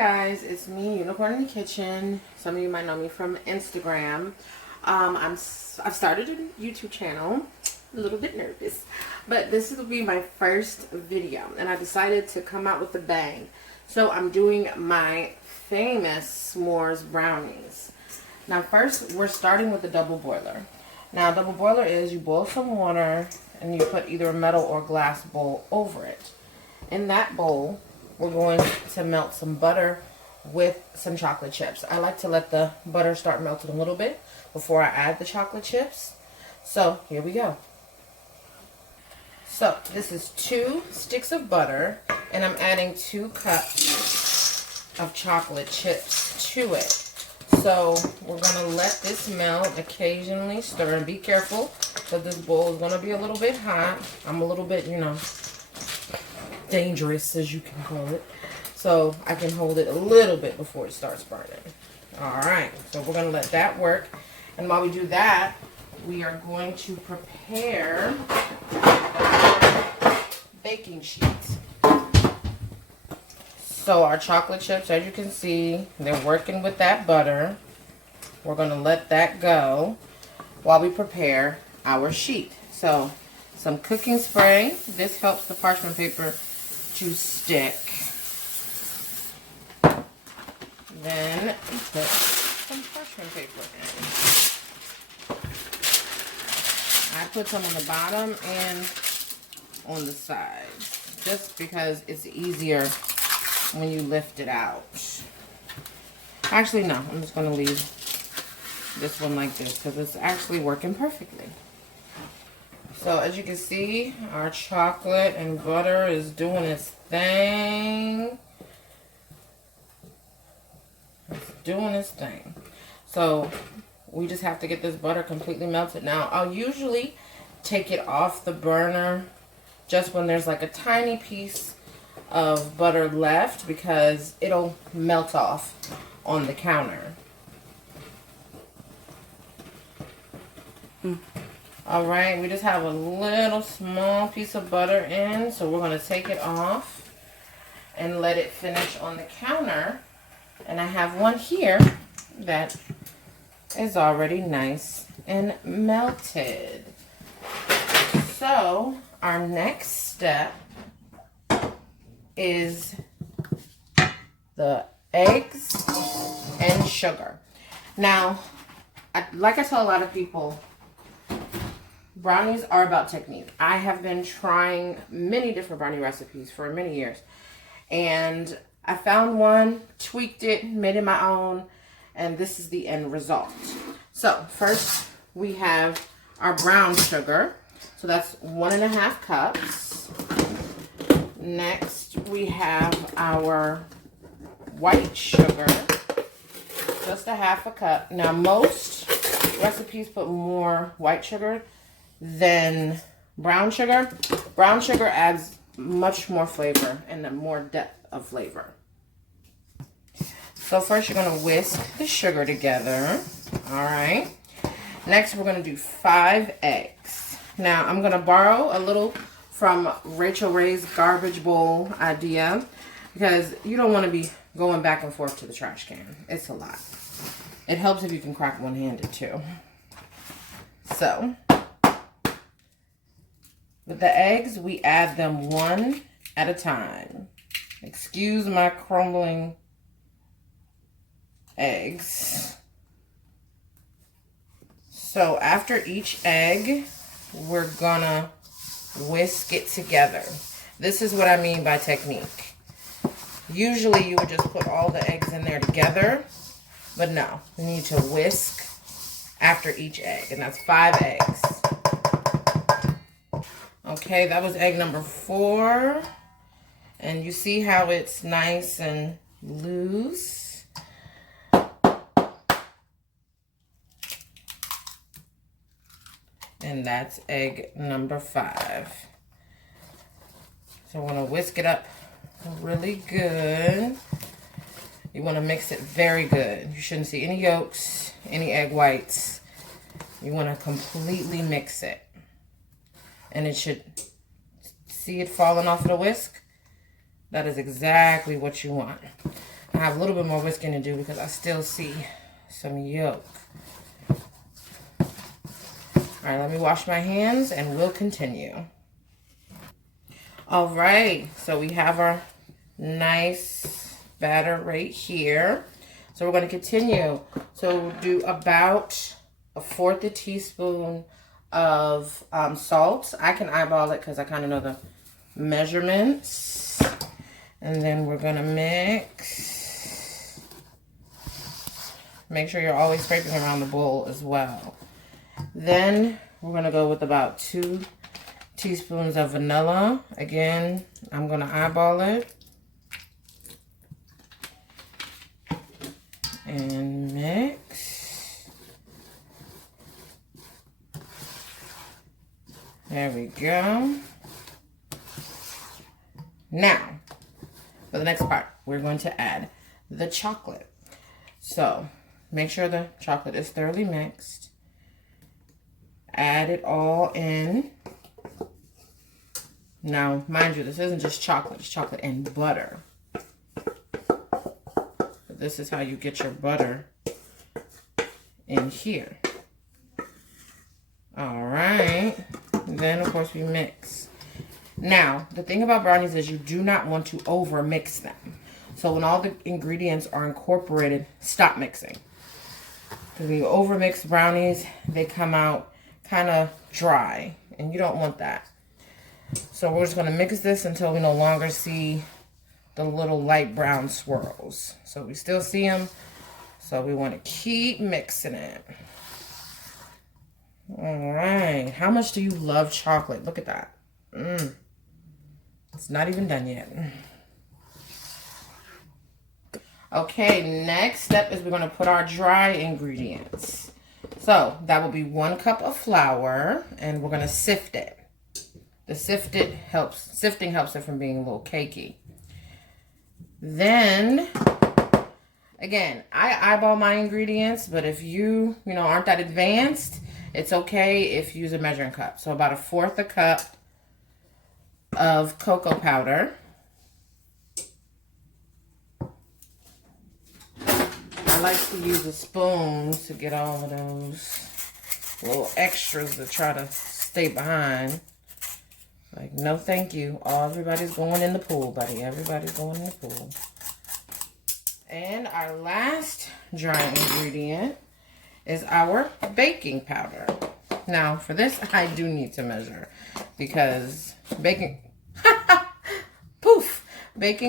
guys, it's me, Unicorn in the Kitchen. Some of you might know me from Instagram. I've started a YouTube channel. A little bit nervous, but this will be my first video, and I decided to come out with a bang. So I'm doing my famous s'mores brownies. Now first, we're starting with the double boiler. Now double boiler is you boil some water and you put either a metal or glass bowl over it. In that bowl, we're going to melt some butter with some chocolate chips. I like to let the butter start melting a little bit before I add the chocolate chips. So here we go. So this is 2 sticks of butter, and I'm adding 2 cups of chocolate chips to it. So we're going to let this melt, occasionally stir, and be careful because this bowl is going to be a little bit hot. I'm a little bit, dangerous, as you can call it. So I can hold it a little bit before it starts burning. Alright, so we're going to let that work. And while we do that, we are going to prepare baking sheets. So our chocolate chips, as you can see, they're working with that butter. We're going to let that go while we prepare our sheet. So some cooking spray. This helps the parchment paper to stick. Then put some parchment paper in. I put some on the bottom and on the sides, just because it's easier when you lift it out. Actually, no, I'm just going to leave this one like this because it's actually working perfectly. So as you can see, our chocolate and butter is doing its thing. It's doing its thing. So we just have to get this butter completely melted. Now, I'll usually take it off the burner just when there's like a tiny piece of butter left because it'll melt off on the counter. Alright, we just have a little small piece of butter in, so we're going to take it off and let it finish on the counter. And I have one here that is already nice and melted. So our next step is the eggs and sugar. Now, like I tell a lot of people, brownies are about technique. I have been trying many different brownie recipes for many years, and I found one, tweaked it, made it my own, and this is the end result. So first we have our brown sugar. So that's 1.5 cups. Next we have our white sugar, just 1/2 cup. Now most recipes put more white sugar than brown sugar. Brown sugar adds much more flavor and more depth of flavor. So first you're going to whisk the sugar together. Alright. Next we're going to do 5 eggs. Now I'm going to borrow a little from Rachel Ray's garbage bowl idea because you don't want to be going back and forth to the trash can. It's a lot. It helps if you can crack one-handed too. So with the eggs, we add them one at a time. Excuse my crumbling eggs. So after each egg, we're gonna whisk it together. This is what I mean by technique. Usually you would just put all the eggs in there together, but no, you need to whisk after each egg, and that's 5 eggs. Okay, that was egg number 4, and you see how it's nice and loose. And that's egg number 5. So we're going to whisk it up really good. You want to mix it very good. You shouldn't see any yolks, any egg whites. You want to completely mix it. And it should, see it falling off of the whisk? That is exactly what you want. I have a little bit more whisking to do because I still see some yolk. All right, let me wash my hands and we'll continue. All right, so we have our nice batter right here. So we're going to continue. So we'll do about 1/4 teaspoon of salt. I can eyeball it because I kind of know the measurements. And then we're going to mix. Make sure you're always scraping around the bowl as well. Then we're going to go with about 2 teaspoons of vanilla. Again, I'm going to eyeball it. And mix. There we go. Now, for the next part, we're going to add the chocolate. So, make sure the chocolate is thoroughly mixed. Add it all in. Now, mind you, this isn't just chocolate. It's chocolate and butter. This is how you get your butter in here. All right. Then, of course, we mix. Now, the thing about brownies is you do not want to over mix them. So when all the ingredients are incorporated, stop mixing. Because when you over mix brownies, they come out kind of dry. And you don't want that. So we're just going to mix this until we no longer see the little light brown swirls. So we still see them. So we want to keep mixing it. All right. How much do you love chocolate? Look at that. It's not even done yet. Okay, next step is we're going to put our dry ingredients. So that will be 1 cup of flour, and we're going to sift it. The sifting helps it from being a little cakey. Then, again, I eyeball my ingredients, but if you aren't that advanced, it's okay if you use a measuring cup. So about 1/4 cup of cocoa powder. I like to use a spoon to get all of those little extras that try to stay behind. Like, no thank you. Everybody's going in the pool, buddy. Everybody's going in the pool. And our last dry ingredient is our baking powder. Now, for this, I do need to measure because baking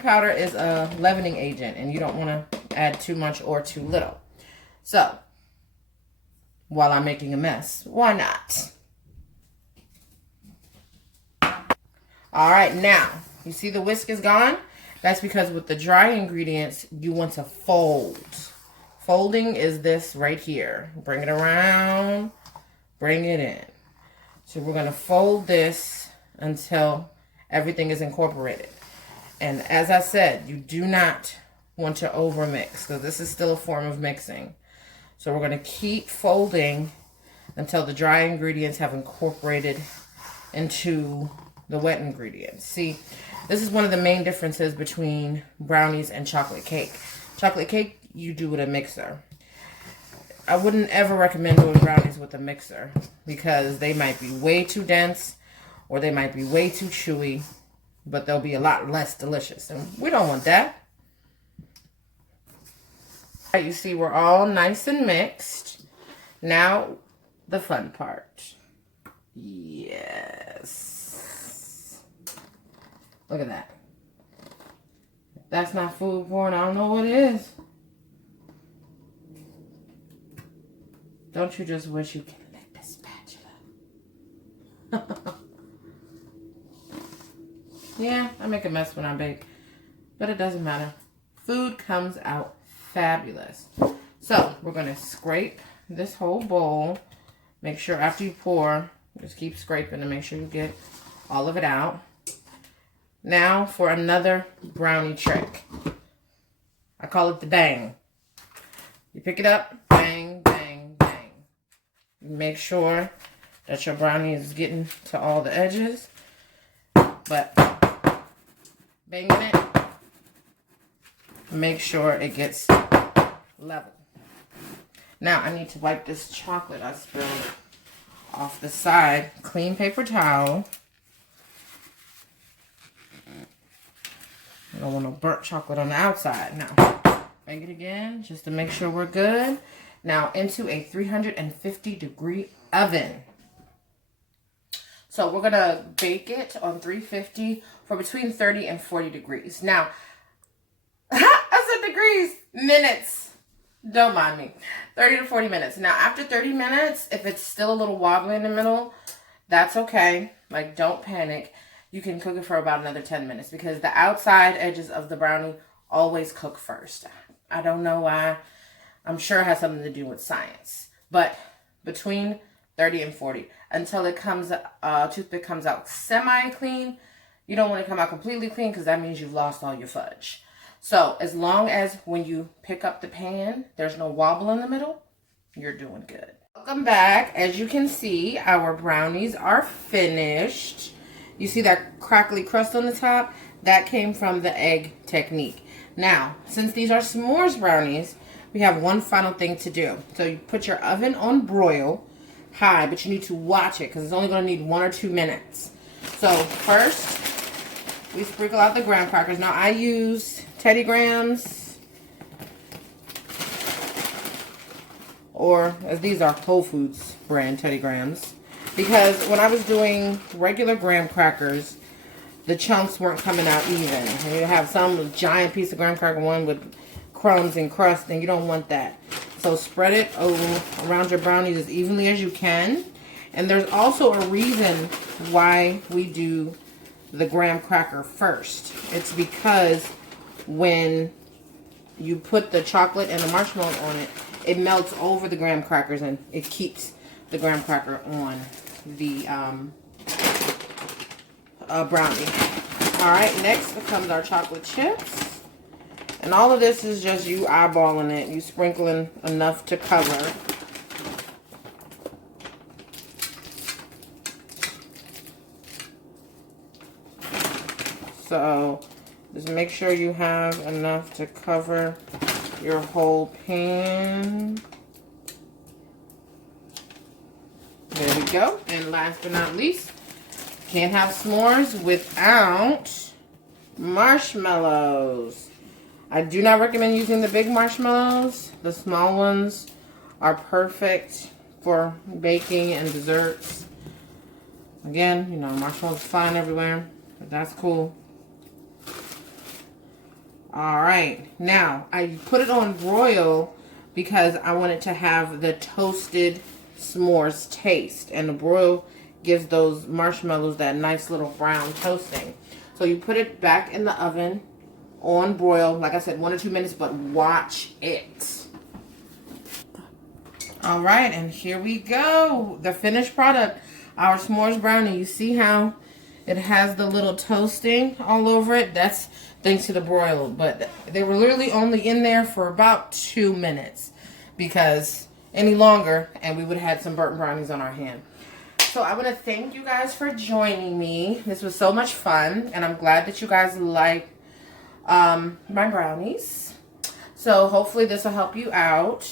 powder is a leavening agent, and you don't want to add too much or too little. So, while I'm making a mess, why not? All right, now, you see the whisk is gone? That's because with the dry ingredients, you want to fold. Folding is this right here. Bring it around, bring it in. So we're going to fold this until everything is incorporated. And as I said, you do not want to over mix because this is still a form of mixing. So we're going to keep folding until the dry ingredients have incorporated into the wet ingredients. See, this is one of the main differences between brownies and chocolate cake. Chocolate cake, you do with a mixer. I wouldn't ever recommend doing brownies with a mixer because they might be way too dense or they might be way too chewy, but they'll be a lot less delicious. And we don't want that. You see, we're all nice and mixed. Now, the fun part. Yes. Look at that. If that's not food porn, I don't know what is. Don't you just wish you could lick the spatula? Yeah, I make a mess when I bake, but it doesn't matter. Food comes out fabulous. So, we're going to scrape this whole bowl. Make sure after you pour, just keep scraping to make sure you get all of it out. Now for another brownie trick. I call it the bang. You pick it up, bang, bang, bang. Make sure that your brownie is getting to all the edges. But banging it make sure it gets level. Now I need to wipe this chocolate I spilled off the side. Clean paper towel. I don't want no burnt chocolate on the outside. Now, make it again just to make sure we're good. Now into a 350-degree oven. So we're going to bake it on 350 for between 30 and 40 degrees. Now, I said degrees, minutes. Don't mind me. 30 to 40 minutes. Now, after 30 minutes, if it's still a little wobbly in the middle, that's okay. Like, don't panic. You can cook it for about another 10 minutes because the outside edges of the brownie always cook first. I don't know why. I'm sure it has something to do with science. But between 30 and 40 until it comes, toothpick comes out semi-clean. You don't want it to come out completely clean because that means you've lost all your fudge. So as long as when you pick up the pan, there's no wobble in the middle, you're doing good. Welcome back. As you can see, our brownies are finished. You see that crackly crust on the top? That came from the egg technique. Now, since these are s'mores brownies, we have one final thing to do. So you put your oven on broil high, but you need to watch it because it's only going to need 1 or 2 minutes. So first, we sprinkle out the graham crackers. Now I use Teddy Grahams, or as these are Whole Foods brand Teddy Grahams, because when I was doing regular graham crackers, the chunks weren't coming out even. And you have some giant piece of graham cracker, one with crumbs and crust, and you don't want that. So spread it around your brownies as evenly as you can. And there's also a reason why we do the graham cracker first. It's because when you put the chocolate and the marshmallow on it, it melts over the graham crackers and it keeps the graham cracker on the brownie. Alright, next comes our chocolate chips. And all of this is just you eyeballing it. You sprinkling enough to cover. So just make sure you have enough to cover your whole pan. There we go. And last but not least, can't have s'mores without marshmallows. I do not recommend using the big marshmallows. The small ones are perfect for baking and desserts. Again, you know, marshmallows flying everywhere, but that's cool. Alright, now I put it on broil because I want it to have the toasted s'mores taste. And the broil gives those marshmallows that nice little brown toasting. So you put it back in the oven on broil, like I said, 1 or 2 minutes, but watch it. Alright, and here we go. The finished product, our s'mores brownie. You see how it has the little toasting all over it? That's thanks to the broil, but they were literally only in there for about 2 minutes because any longer and we would have had some burnt brownies on our hand. So I want to thank you guys for joining me. This was so much fun, and I'm glad that you guys like my brownies. So hopefully this will help you out,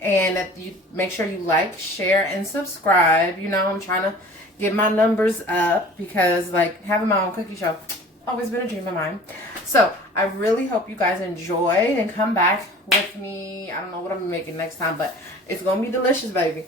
and that you make sure you like, share, and subscribe. You know, I'm trying to get my numbers up because, like, having my own cookie show always been a dream of mine. So I really hope you guys enjoy and come back with me. I don't know what I'm making next time, but it's gonna be delicious, baby.